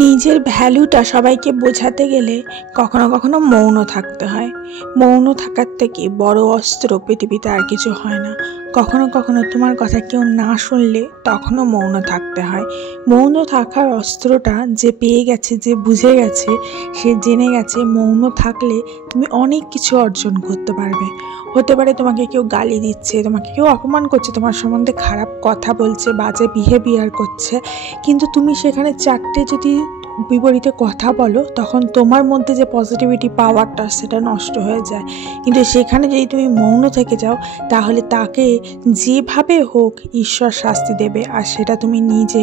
নিজের ভ্যালুটা সবাইকে বোঝাতে গেলে কখনো কখনো মৌন থাকতে হয়। মৌন থাকার থেকে বড় অস্ত্র পৃথিবীতে আর কিছু হয় না। কখনো কখনো তোমার কথা কেউ না শুনলে তখনও মৌন থাকতে হয়। মৌন থাকার অস্ত্রটা যে পেয়ে গেছে, যে বুঝে গেছে, সে জেনে গেছে মৌন থাকলে তুমি অনেক কিছু অর্জন করতে পারবে। হতে পারে তোমাকে কেউ গালি দিচ্ছে, তোমাকে কেউ অপমান করছে, তোমার সম্বন্ধে খারাপ কথা বলছে, বাজে বিহেভিয়ার করছে, কিন্তু তুমি সেখানে চারটে যদি বিপরীতে কথা বলো তখন তোমার মধ্যে যে পজিটিভিটি পাওয়ারটা সেটা নষ্ট হয়ে যায়। কিন্তু সেখানে যদি তুমি মৌন থেকে যাও তাহলে তাকে যেভাবে হোক ঈশ্বর শাস্তি দেবে, আর সেটা তুমি নিজে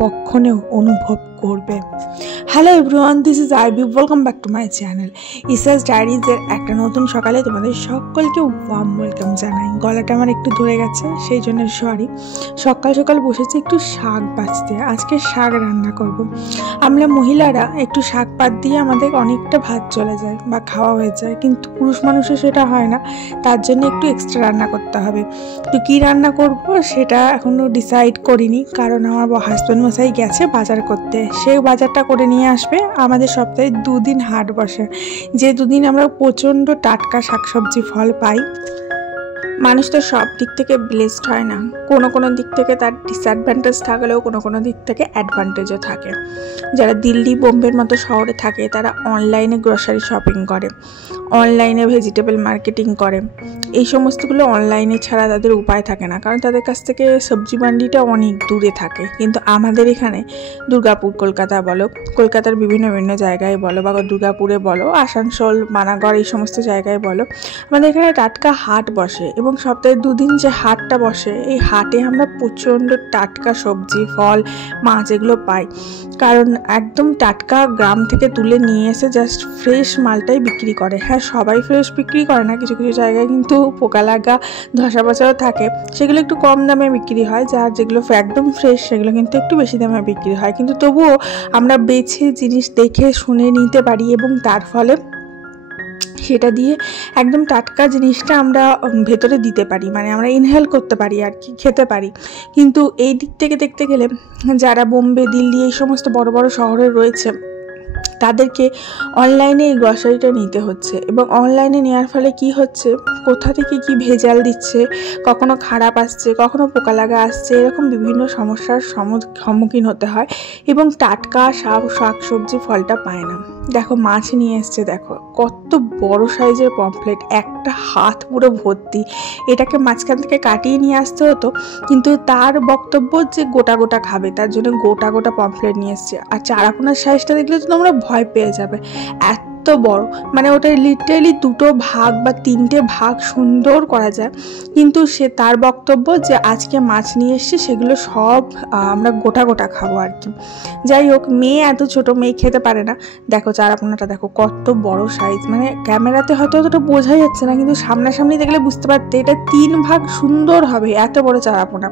পক্ষণেও অনুভব করবে। Hello everyone, this is IB, welcome back to my channel ইসাস ডায়েরিজের একটা নতুন সকালে তোমাদের সকলকে ওয়ার্ম ওয়েলকাম জানাই। গলাটা আমার একটু ধরে গেছে, সেই জন্য সরি। সকাল সকাল বসেছি একটু শাক বাছতে। আজকে শাক রান্না করব। আমরা মহিলারা একটু শাক পাত দিয়ে আমাদের অনেকটা ভাত চলে যায় বা খাওয়া হয়ে যায়, কিন্তু পুরুষ মানুষের সেটা হয় না। তার জন্য একটু এক্সট্রা রান্না করতে হবে। তো কী রান্না করব সেটা এখনও ডিসাইড করিনি, কারণ আমার হাজব্যান্ড মশাই গেছে বাজার করতে। সে বাজারটা করে নিয়ে আসবে। আমাদের সপ্তাহে 2 দিন হাট বসে, যে 2 দিন আমরা প্রচণ্ড টাটকা শাকসবজি ফল পাই। মানুষ তো সব দিক থেকে ব্লেসড হয় না, কোনো দিক থেকে তার ডিসঅ্যাডভান্টেজ থাকলেও কোনো দিক থেকে অ্যাডভান্টেজও থাকে। যারা দিল্লি বোম্বের মতো শহরে থাকে তারা অনলাইনে গ্রোসারি শপিং করে, অনলাইনে ভেজিটেবল মার্কেটিং করে। এই সমস্তগুলো অনলাইনে ছাড়া তাদের উপায় থাকে না, কারণ তাদের কাছ থেকে সবজি মান্ডিটা অনেক দূরে থাকে। কিন্তু আমাদের এখানে দুর্গাপুর, কলকাতা বলো, কলকাতার বিভিন্ন জায়গায় বলো, বা দুর্গাপুরে বলো, আসানসোল, মানাগড়, এই সমস্ত জায়গায় বলো, আমাদের এখানে টাটকা হাট বসে। এবং সপ্তাহে 2 দিন যে হাটটা বসে, এই হাটে আমরা প্রচণ্ড টাটকা সবজি, ফল, মাছ এগুলো পাই। কারণ একদম টাটকা গ্রাম থেকে তুলে নিয়ে এসে জাস্ট ফ্রেশ মালটাই বিক্রি করে। হ্যাঁ, সবাই ফ্রেশ বিক্রি করে না, কিছু কিছু জায়গায় কিন্তু পোকা লাগা, ধসা পচাও থাকে, সেগুলো একটু কম দামে বিক্রি হয়। যেগুলো একদম ফ্রেশ সেগুলো কিন্তু একটু বেশি দামে বিক্রি হয়। কিন্তু তবুও আমরা বেছে জিনিস দেখে শুনে নিতে পারি এবং তার ফলে সেটা দিয়ে একদম টাটকা জিনিসটা আমরা ভেতরে দিতে পারি, মানে আমরা ইনহেল করতে পারি আর কি, খেতে পারি। কিন্তু এই দিক থেকে দেখতে গেলে যারা বোম্বে, দিল্লি এই সমস্ত বড় বড় শহরে রয়েছে তাদেরকে অনলাইনে এই গ্রসারিটা নিতে হচ্ছে। এবং অনলাইনে নেওয়ার ফলে কি হচ্ছে, কোথা থেকে কি ভেজাল দিচ্ছে, কখনো খারাপ আসছে, কখনো পোকা লাগা আসছে, এরকম বিভিন্ন সমস্যার সম্মুখীন হতে হয় এবং টাটকা শাক সবজি ফলটা পায় না। দেখো মাছ নিয়ে এসছে, দেখো কত বড় সাইজের পমফ্লেট, একটা হাত পুরো ভর্তি। এটাকে মাঝখান থেকে কাটিয়ে নিয়ে আসতে হতো, কিন্তু তার বক্তব্য যে গোটা গোটা খাবে, তার জন্য গোটা গোটা পমফ্লেট নিয়ে এসছে। আর চারাপোনার সাইজটা দেখলে তো তোমরা ভয় পেয়ে যাবে, এত বড়, মানে ওটা লিটারেলি 2 ভাগ বা 3টে ভাগ সুন্দর করা যায়। কিন্তু সে তার বক্তব্য যে আজকে মাছ নিয়ে এসছে, সেগুলো সব আমরা গোটা গোটা খাবো আর কি। যাই হোক, মেয়ে এত ছোট, মেয়ে খেতে পারে না। দেখো চারাপোনাটা দেখো কত বড় সাইজ, মানে ক্যামেরাতে হয়তো অতটা বোঝা যাচ্ছে না, কিন্তু সামনাসামনি দেখলে বুঝতে পারতে এটা 3 ভাগ সুন্দর হবে, এত বড় চারাপোনা।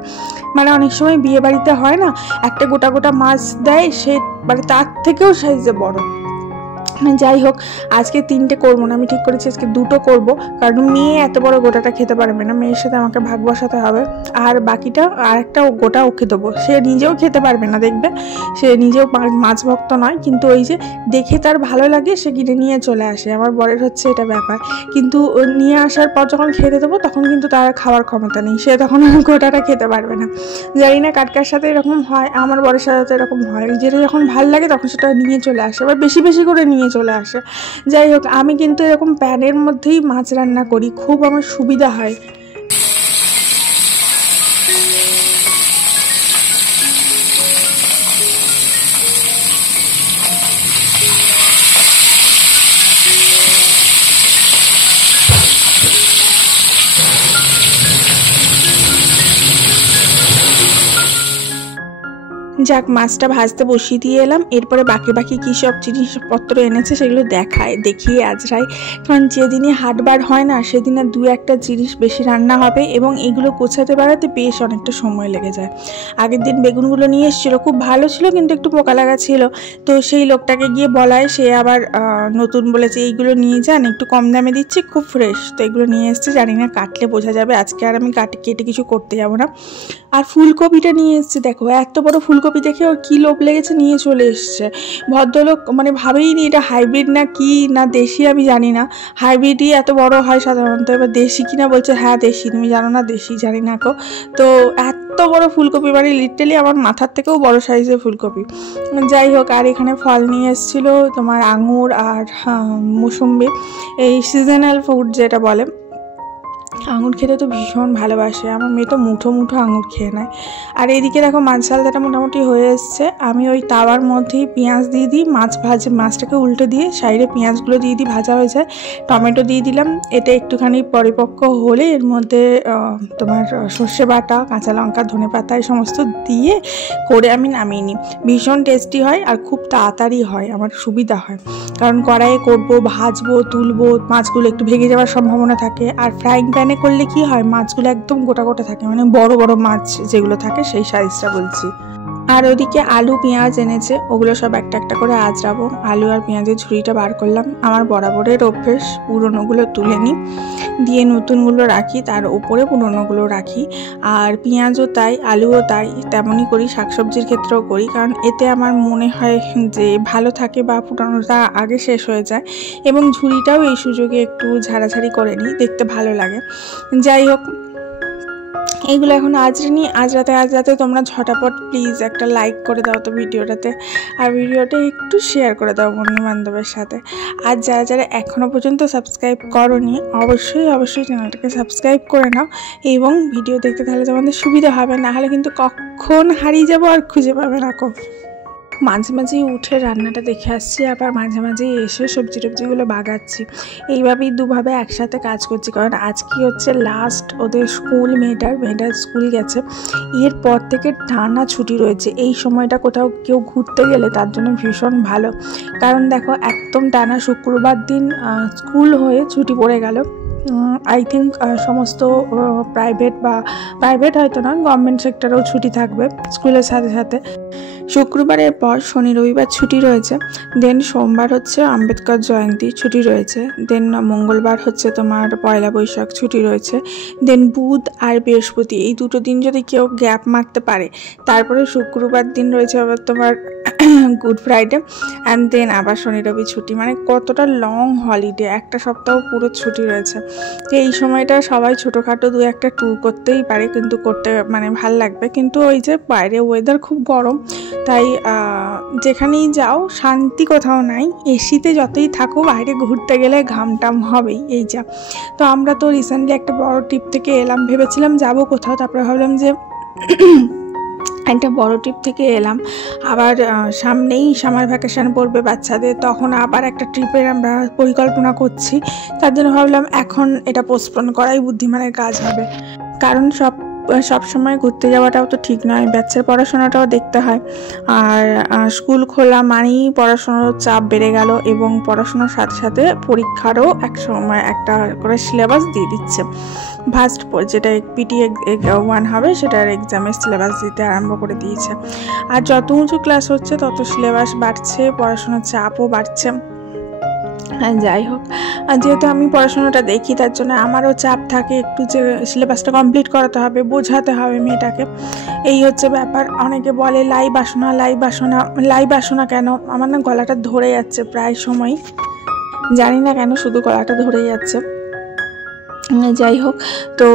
মানে অনেক সময় বিয়ে বাড়িতে হয় না, একটা গোটা গোটা মাছ দেয়, সে মানে তার থেকেও সাইজে বড়। যাই হোক, আজকে 3টে করবো না, আমি ঠিক করেছি আজকে 2টো করবো, কারণ মেয়ে এত বড় গোটাটা খেতে পারবে না। মেয়ের সাথে আমাকে ভাগ বসাতে হবে, আর বাকিটা আরেকটা গোটা ওকে দেবো। সে নিজেও খেতে পারবে না, দেখবে সে নিজেও মাছ ভক্ত নয়, কিন্তু ওই যে দেখে তার ভালো লাগে সে কিনে নিয়ে চলে আসে। আমার বরের হচ্ছে এটা ব্যাপার, কিন্তু নিয়ে আসার পর যখন খেতে দেবো তখন কিন্তু তার খাওয়ার ক্ষমতা নেই, সে তখন গোটাটা খেতে পারবে না। জানি না কাটকার সাথে এরকম হয়, আমার বরের সাথে তো এরকম হয়, যেটা যখন ভালো লাগে তখন সেটা নিয়ে চলে আসে, আবার বেশি বেশি করে নিয়ে চলে আসে। যাই হোক, আমি কিন্তু এরকম প্যানের মধ্যেই মাছ রান্না করি, খুব আমার সুবিধা হয়। যাক, মাছটা ভাজতে বসিয়ে দিয়ে এলাম। এরপরে বাকি কী সব জিনিসপত্র এনেছে সেগুলো দেখিয়ে আজরাই, কারণ যেদিনই হাটবার হয় না সেদিনে 2-1টা জিনিস বেশি রান্না হবে এবং এগুলো গোছাতে বেড়াতে বেশ অনেকটা সময় লেগে যায়। আগের দিন বেগুনগুলো নিয়ে এসেছিলো, খুব ভালো ছিল, কিন্তু একটু পোকা লাগা ছিল। তো সেই লোকটাকে গিয়ে বলায় সে আবার নতুন বলেছে এইগুলো নিয়ে যান, একটু কম দামে দিচ্ছি, খুব ফ্রেশ। তো এগুলো নিয়ে এসছে, জানি না কাটলে বোঝা যাবে। আজকে আর আমি কেটে কিছু করতে যাবো না। আর ফুলকপিটা নিয়ে এসছে, দেখো এত বড় ফুলকপি ফুলকপি দেখে ওর কী লোভ লেগেছে, নিয়ে চলে এসছে। ভদ্রলোক মানে ভাবেই নি এটা হাইব্রিড না কি না দেশি, আমি জানি না। হাইব্রিডই এত বড় হয় সাধারণত, এবার দেশি কিনা বলছে হ্যাঁ দেশি, তুমি জানো না দেশি, জানি না কো। তো এত বড় ফুলকপি মানে লিটারালি আমার মাথার থেকেও বড় সাইজের ফুলকপি। যাই হোক, আর এখানে ফল নিয়ে এসেছিলো তোমার আঙুর আর মুসম্বি, এই সিজনাল ফুড যেটা বলে। আঙুর খেতে তো ভীষণ ভালোবাসে আমার মেয়ে, তো মুঠো মুঠো আঙুর খেয়ে নেয়। আর এইদিকে দেখো মাছ ঝালটাটা মোটামুটি হয়ে এসছে। আমি ওই তাওয়ার মধ্যেই পেঁয়াজ দিয়ে দিই, মাছটাকে উল্টে দিয়ে সাইডে পেঁয়াজগুলো দিয়ে দিই, ভাজা হয়ে যায়। টমেটো দিয়ে দিলাম। এটা একটুখানি পরিপক্ক হলে এর মধ্যে তোমার সর্ষে বাটা, কাঁচা লঙ্কা, ধনেপাতা এই সমস্ত দিয়ে করে আমি নামিয়ে নিই। ভীষণ টেস্টি হয় আর খুব তাড়াতাড়ি হয়, আমার সুবিধা হয়, কারণ কড়াইয়ে করবো, ভাজবো, তুলবো, মাছগুলো একটু ভেঙে যাওয়ার সম্ভাবনা থাকে। আর ফ্রাইং প্যানে করলে কি হয়, মাছগুলো একদম গোটা গোটা থাকে, মানে বড় বড় মাছ যেগুলো থাকে সেই সাইজটা বলছি। আর ওদিকে আলু পেঁয়াজ এনেছে, ওগুলো সব একটা একটা করে আঁচড়াবো। আলু আর পেঁয়াজের ঝুড়িটা বার করলাম। আমার বরাবরের অভ্যেস পুরনোগুলো তুলে নিই, দিয়ে নতুনগুলো রাখি, তার উপরে পুরনোগুলো রাখি। আর পেঁয়াজও তাই, আলুও তাই, তেমনই করি। শাকসবজির ক্ষেত্রেও করি, কারণ এতে আমার মনে হয় যে ভালো থাকে বা পুরনোটা আগে শেষ হয়ে যায়। এবং ঝুড়িটাও এই সুযোগে একটু ঝাড়াঝাড়ি করে নিই, দেখতে ভালো লাগে। যাই হোক, এইগুলো এখন আজরাতে তোমরা ঝটাপট প্লিজ একটা লাইক করে দাও তো ভিডিওটাতে, আর ভিডিওটা একটু শেয়ার করে দাও বন্ধু বান্ধবের সাথে। আর যারা এখনও পর্যন্ত সাবস্ক্রাইব করোনি, অবশ্যই চ্যানেলটাকে সাবস্ক্রাইব করে নাও এবং ভিডিও দেখতে তাহলে তোমাদের সুবিধা হবে, না হলে কিন্তু কখন হারিয়ে যাবো আর খুঁজে পাবে না। মাঝে মাঝেই উঠে রান্নাটা দেখে আসছি, আবার মাঝে মাঝেই এসে সবজিগুলো বাগাচ্ছি। এইভাবেই দুভাবে একসাথে কাজ করছি, কারণ আজকে হচ্ছে লাস্ট ওদের স্কুল, মেয়েটার স্কুল গেছে। এরপর থেকে টানা ছুটি রয়েছে। এই সময়টা কোথাও কেউ ঘুরতে গেলে তার জন্য ভীষণ ভালো, কারণ দেখো একদম টানা শুক্রবার দিন স্কুল হয়ে ছুটি পড়ে গেল। আই থিঙ্ক সমস্ত প্রাইভেট হয়তো না, গভর্নমেন্ট সেক্টরেও ছুটি থাকবে স্কুলের সাথে সাথে। শুক্রবারের পর শনি রবিবার ছুটি রয়েছে, দেন সোমবার হচ্ছে আম্বেদকর জয়ন্তী ছুটি রয়েছে, দেন মঙ্গলবার হচ্ছে তোমার পয়লা বৈশাখ ছুটি রয়েছে, দেন বুধ আর বৃহস্পতি এই দুটো দিন যদি কেউ গ্যাপ মারতে পারে, তারপরে শুক্রবার দিন রয়েছে আবার তোমার গুড ফ্রাইডে, অ্যান্ড দেন আবার শনি রবি ছুটি। মানে কতটা লং হলিডে, একটা সপ্তাহ পুরো ছুটি রয়েছে। তো এই সময়টা সবাই ছোটোখাটো দু একটা ট্যুর করতেই পারে, কিন্তু করতে মানে ভাল লাগবে। কিন্তু ওই যে বাইরে ওয়েদার খুব গরম, তাই যেখানেই যাও শান্তি কোথাও নাই। এসিতে যতই থাকো বাইরে ঘুরতে গেলে ঘামটাম হবেই, এই যা। তো আমরা তো রিসেন্টলি একটা বড় ট্রিপ থেকে এলাম, ভেবেছিলাম যাবো কোথাও, তারপরে ভাবলাম যে একটা বড় ট্রিপ থেকে এলাম, আবার সামনেই সামার ভ্যাকেশান পড়বে বাচ্চাদের, তখন আবার একটা ট্রিপের আমরা পরিকল্পনা করছি। তার জন্য ভাবলাম এখন এটা পোস্টপোন করাই বুদ্ধিমানের কাজ হবে, কারণ সব সময় ঘুরতে যাওয়াটাও তো ঠিক নয়, বাচ্চার পড়াশোনাটাও দেখতে হয়। আর স্কুল খোলা মানেই পড়াশোনার চাপ বেড়ে গেল, এবং পড়াশোনার সাথে সাথে পরীক্ষারও এক সময় একটা করে সিলেবাস দিয়ে দিচ্ছে। ফার্স্ট যেটা পিটি 1 হবে সেটার এক্সামের সিলেবাস দিতে আরম্ভ করে দিয়েছে। আর যত উঁচু ক্লাস হচ্ছে তত সিলেবাস বাড়ছে, পড়াশোনার চাপও বাড়ছে। যাই হোক, যেহেতু আমি পড়াশোনাটা দেখি, তার জন্য আমারও চাপ থাকে একটু, যে সিলেবাসটা কমপ্লিট করাতে হবে, বোঝাতে হবে মেয়েটাকে। এই হচ্ছে ব্যাপার। অনেকে বলে লাইভ আসো না কেন? আমার না গলাটা ধরে যাচ্ছে প্রায় সময়, জানি না কেন শুধু গলাটা ধরে যাচ্ছে। যাই হোক, তো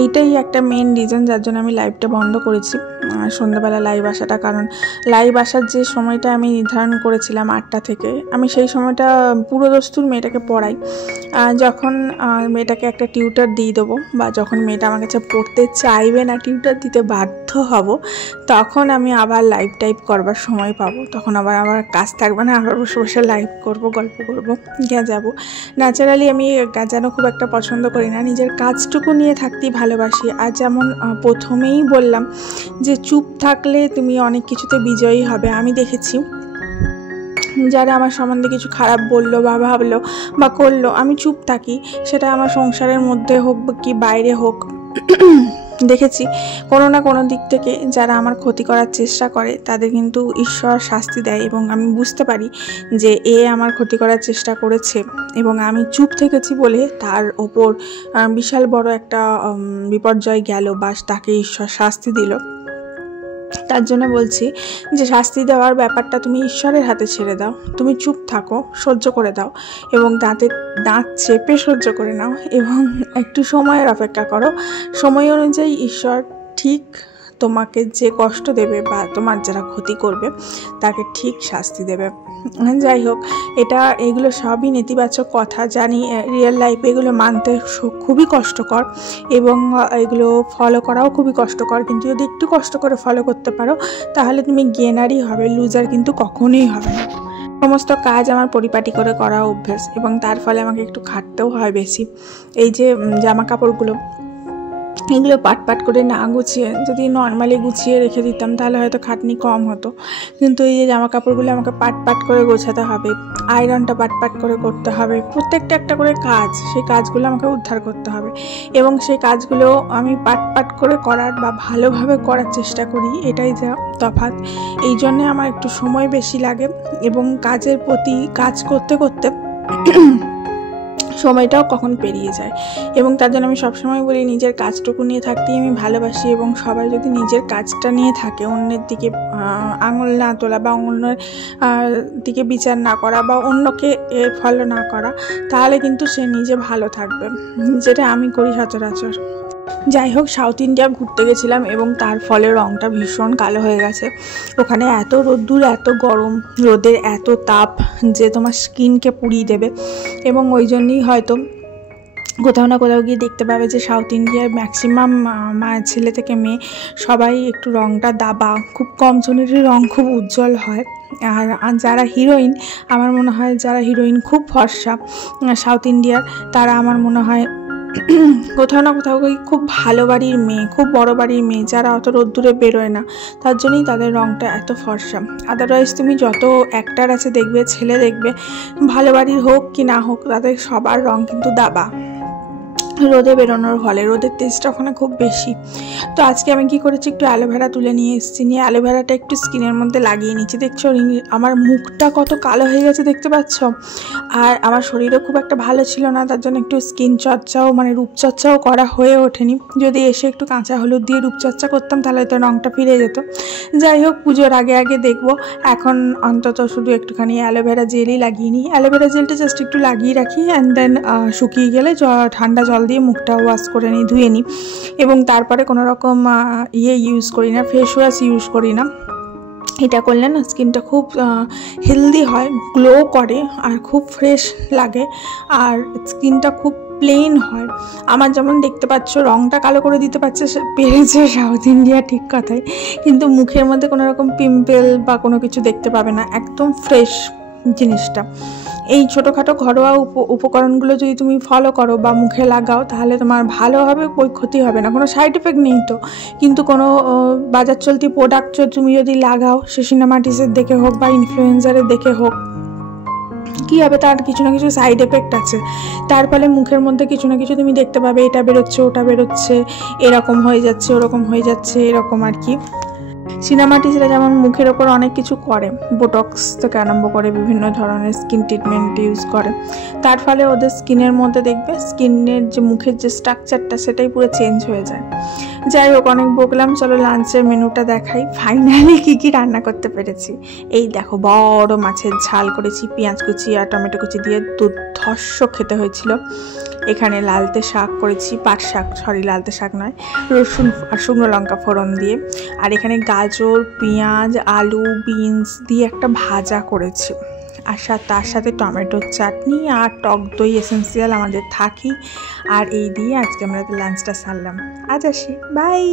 এইটাই একটা মেন রিজন যার জন্য আমি লাইভটা বন্ধ করেছি, সন্ধ্যাবেলা লাইভ আসাটা। কারণ লাইভ আসার যে সময়টা আমি নির্ধারণ করেছিলাম 8টা থেকে, আমি সেই সময়টা পুরো দস্তুর মেয়েটাকে পড়াই। যখন মেয়েটাকে একটা টিউটার দিয়ে দেবো, বা যখন মেয়েটা আমার কাছে পড়তে চাইবে না, টিউটার দিতে বাধ্য হব, তখন আমি আবার লাইভ টাইপ করবার সময় পাবো। তখন আবার আমার কাজ থাকবে না, আবার বসে বসে লাইভ করব, গল্প করবো, যাবো। ন্যাচারালি আমি গাজানো খুব একটা পছন্দ করি না, নিজের কাজটুকু নিয়ে থাকতেই ভালোবাসি। আর যেমন প্রথমেই বললাম যে চুপ থাকলে তুমি অনেক কিছুতে বিজয়ী হবে। আমি দেখেছি যারা আমার সম্বন্ধে কিছু খারাপ বললো বা ভাবলো বা করলো, আমি চুপ থাকি, সেটা আমার সংসারের মধ্যে হোক বা কি বাইরে হোক, দেখেছি কোনো না কোনো দিক থেকে যারা আমার ক্ষতি করার চেষ্টা করে তাদের কিন্তু ঈশ্বর শাস্তি দেয়, এবং আমি বুঝতে পারি যে এ আমার ক্ষতি করার চেষ্টা করেছে, এবং আমি চুপ থেকেছি বলে তার ওপর বিশাল বড় একটা বিপর্যয় গেল, বা তাকে ঈশ্বর শাস্তি দিল। তার জন্য বলছি যে শাস্তি দেওয়ার ব্যাপারটা তুমি ঈশ্বরের হাতে ছেড়ে দাও, তুমি চুপ থাকো, সহ্য করে দাও এবং দাঁত চেপে সহ্য করে নাও এবং একটু সময়ের অপেক্ষা করো। সময় অনুযায়ী ঈশ্বর ঠিক তোমাকে যে কষ্ট দেবে বা তোমার যারা ক্ষতি করবে তাকে ঠিক শাস্তি দেবে। যাই হোক, এগুলো সবই নেতিবাচক কথা, জানি রিয়েল লাইফে এগুলো মানতে খুবই কষ্টকর এবং এগুলো ফলো করাও খুবই কষ্টকর, কিন্তু যদি একটু কষ্ট করে ফলো করতে পারো তাহলে তুমি গেনারই হবে, লুজার কিন্তু কখনোই হবে না। সমস্ত কাজ আমার পরিপাটি করে করা অভ্যেস এবং তার ফলে আমাকে একটু খাটতেও হয় বেশি। এই যে জামা কাপড়গুলো এগুলো পাট করে না গুছিয়ে যদি নর্মালি গুছিয়ে রেখে দিতাম তাহলে হয়তো খাটনি কম হতো, কিন্তু এই যে জামা কাপড়গুলো আমাকে পাট করে গোছাতে হবে, আয়রনটা পাট করে করতে হবে, প্রত্যেকটা একটা করে কাজ, সেই কাজগুলো আমাকে উদ্ধার করতে হবে এবং সেই কাজগুলো আমি পাট করে করার বা ভালোভাবে করার চেষ্টা করি, এটাই যা তফাৎ। এই জন্যে আমার একটু সময় বেশি লাগে এবং কাজের প্রতি কাজ করতে করতে সময়টাও কখন পেরিয়ে যায় এবং তার জন্য আমি সবসময় বলি নিজের কাজটুকু নিয়ে থাকতেই আমি ভালোবাসি এবং সবাই যদি নিজের কাজটা নিয়ে থাকে, অন্যের দিকে আঙুল না তোলা বা অন্যের দিকে বিচার না করা বা অন্যকে ফলো না করা, তাহলে কিন্তু সে নিজে ভালো থাকবে, যেটা আমি করি সচরাচর। যাই হোক, সাউথ ইন্ডিয়া ঘুরতে গেছিলাম এবং তার ফলে রঙটা ভীষণ কালো হয়ে গেছে। ওখানে এত রোদ্দুর, এত গরম, রোদের এত তাপ যে তোমার স্কিনকে পুড়িয়ে দেবে এবং ওই জন্যই হয়তো কোথাও না কোথাও গিয়ে দেখতে পাবে যে সাউথ ইন্ডিয়ার ম্যাক্সিমাম ছেলে থেকে মেয়ে সবাই একটু রঙটা দাবা, খুব কম জনেরই রঙ খুব উজ্জ্বল হয়। আর যারা হিরোইন, আমার মনে হয় যারা হিরোইন খুব ফর্সা সাউথ ইন্ডিয়ার, তারা আমার মনে হয় কোথাও না কোথাও খুব ভালো বাড়ির মেয়ে, খুব বড় বাড়ির মেয়ে, যারা অত রোদ্দুরে বেরোয় না, তার জন্যই তাদের রঙটা এত ফর্সা। আদারওয়াইজ তুমি যত অ্যাক্টার আছে দেখবে, ছেলে দেখবে, ভালো বাড়ির হোক কি না হোক, তাদের সবার রঙ কিন্তু দাবা, রোদে বেরোনোর ফলে রোদের তেজটা ওখানে খুব বেশি। তো আজকে আমি কি করেছি, একটু অ্যালোভেরা তুলে নিয়ে এসেছি, নিয়ে অ্যালোভেরাটা একটু স্কিনের মধ্যে লাগিয়ে নিচ্ছি। দেখছো আমার মুখটা কত কালো হয়ে গেছে, দেখতে পাচ্ছ? আর আমার শরীরও খুব একটা ভালো ছিল না, তার জন্য একটু স্কিন চর্চাও মানে রূপচর্চাও করা হয়ে ওঠেনি। যদি এসে একটু কাঁচা হলুদ দিয়ে রূপচর্চা করতাম তাহলে হয়তো রঙটা ফিরে যেত। যাই হোক, পুজোর আগে দেখবো, এখন অন্তত শুধু একটুখানি অ্যালোভেরা জেলই লাগিয়ে নিই। অ্যালোভেরা জেলটা জাস্ট একটু লাগিয়ে রাখি অ্যান্ড দেন শুকিয়ে গেলে ঠান্ডা জল দিয়ে মুখটা ওয়াশ করে নিই, ধুয়ে নিই এবং তারপরে কোনো রকম ইউজ করি না, ফেস ওয়াশ ইউজ করি না। এটা করলে না স্কিনটা খুব হেলদি হয়, গ্লো করে আর খুব ফ্রেশ লাগে আর স্কিনটা খুব প্লেন হয়। আমার যেমন দেখতে পাচ্ছ রঙটা কালো করে দিতে পেরেছে সাউথ ইন্ডিয়া, ঠিক কথাই, কিন্তু মুখের মধ্যে কোনো রকম পিম্পল বা কোনো কিছু দেখতে পাবে না, একদম ফ্রেশ জিনিসটা। এই ছোটোখাটো ঘরোয়া উপকরণগুলো যদি তুমি ফলো করো বা মুখে লাগাও তাহলে তোমার ভালো হবে, ওই ক্ষতি হবে না, কোনো সাইড এফেক্ট নেই তো। কিন্তু কোনো বাজার চলতি প্রোডাক্ট তুমি যদি লাগাও, সে সিনেমাটিসের দেখে হোক বা ইনফ্লুয়েন্সারের দেখে হোক, কী হবে, তার কিছু না কিছু সাইড এফেক্ট আছে। তার ফলে মুখের মধ্যে কিছু না কিছু তুমি দেখতে পাবে, এটা বেরোচ্ছে, ওটা বেরোচ্ছে, এরকম হয়ে যাচ্ছে, ওরকম হয়ে যাচ্ছে, এরকম আর কি। সিনেমাটিসরা যেমন মুখের ওপর অনেক কিছু করে, বোটক্স থেকে আরম্ভ করে বিভিন্ন ধরনের স্কিন ট্রিটমেন্ট ইউজ করে, তার ফলে ওদের স্কিনের মধ্যে দেখবে স্কিনের যে মুখের যে স্ট্রাকচারটা সেটাই পুরো চেঞ্জ হয়ে যায়। যাই হোক, অনেক বকলাম, চলো লাঞ্চের মেনুটা দেখাই। ফাইনালি কী রান্না করতে পেরেছি। এই দেখো, বড় মাছের ঝাল করেছি, পেঁয়াজ কুচি আর টমেটো কুচি দিয়ে দুর্ধর্ষ খেতে হয়েছিল। এখানে লালতে শাক করেছি, পাট শাক, লালতে শাক নয়, রসুন আর শুকনো লঙ্কা ফোড়ন দিয়ে। আর এখানে গাজর, পেঁয়াজ, আলু, বিনস দিয়ে একটা ভাজা করেছি। আর তার সাথে টমেটোর চাটনি আর টক দই এসেন্সিয়াল আমাদের থাকি। আর এই দিয়ে আজকে আমরা লাঞ্চটা সারলাম। আজ আসি, বাই।